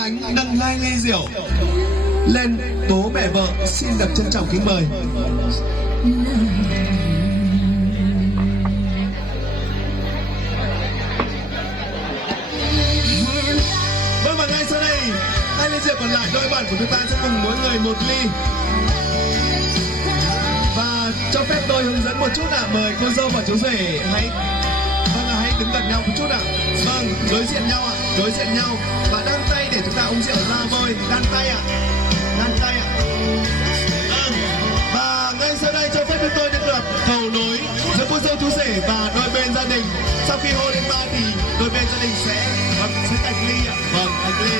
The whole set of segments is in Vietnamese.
Khánh nâng 2 ly rượu lên tố mẹ vợ, xin được trân trọng kính mời. Vâng, và ngay sau đây 2 ly rượu còn lại đôi bạn của chúng ta sẽ cùng mỗi người 1 ly. Và cho phép tôi hướng dẫn một chút ạ. Mời cô dâu và chú rể hãy đứng gần nhau một chút ạ. Vâng, đối diện nhau ạ, đối diện nhau và đan tay để chúng ta uống rượu ra vơi. Đan tay ạ, đan tay ạ. Vâng. Và ngay sau đây cho phép chúng tôi nhận được cầu nối giữa cô dâu chú rể và đôi bên gia đình. Sau khi hô đến 3 thì đôi bên gia đình sẽ tách ly ạ. Vâng, tách ly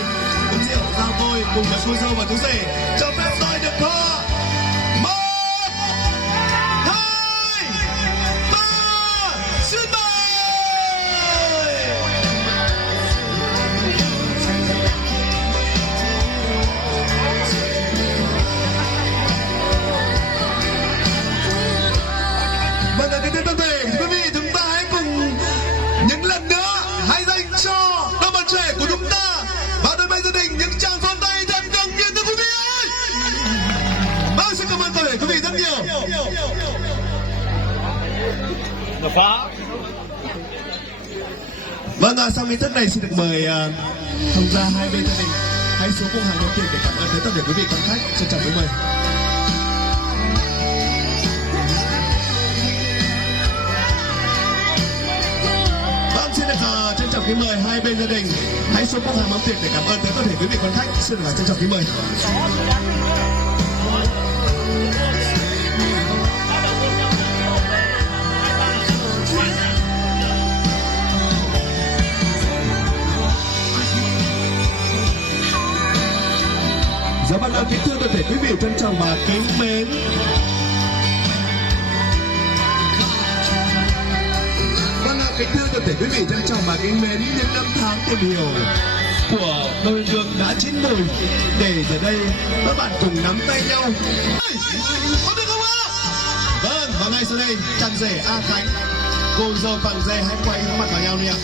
uống rượu ra vơi cùng với cô dâu và chú rể. Cho phép tôi được hô. Vâng, sau nghi thức này xin được mời thông gia hai bên gia đình hãy xuống cùng hàng đầu tiên để cảm ơn tới tất cả quý vị quan khách. Trân trọng kính mời. Vâng, xin được trân trọng kính mời hai bên gia đình hãy xuống cùng hàng mâm tiệc để cảm ơn tới tất cả quý vị quan khách. Xin được trân trọng kính mời. Dạ vâng, kính thưa toàn thể quý vị trân trọng và kính mến. Vâng, kính thưa toàn thể quý vị trân trọng và kính mến, những năm tháng tìm hiểu của đôi đường đã chín mùi để giờ đây các bạn cùng nắm tay nhau. Có được không ạ? Vâng, và ngay sau đây chàng rể A Khánh, cô dâu Bằng Dê hãy quay mặt vào nhau đi ạ.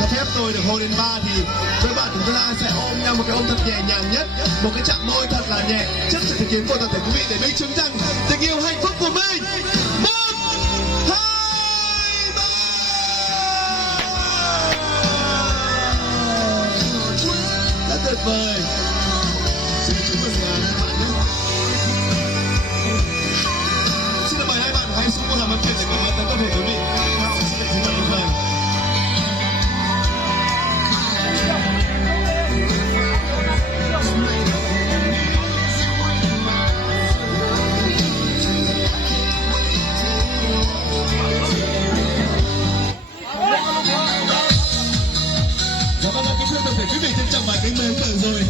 Cho phép tôi được hôn đến 3 thì đôi bạn của chúng ta sẽ ôm nhau một cái ôm thật nhẹ nhàng nhất, một cái chạm môi thật là nhẹ trước sự chứng kiến của toàn thể quý vị để minh chứng rằng tình yêu hạnh phúc của mình. 1, 2, 3. Rất tuyệt vời. Xin chúc mừng hai bạn nhé. Xin mời hai bạn hãy xuống một làm ơn chuyện để cảm ơn tới toàn thể quý vị. Xin mời quý vị. Quý vị trân trọng và kính mến vừa rồi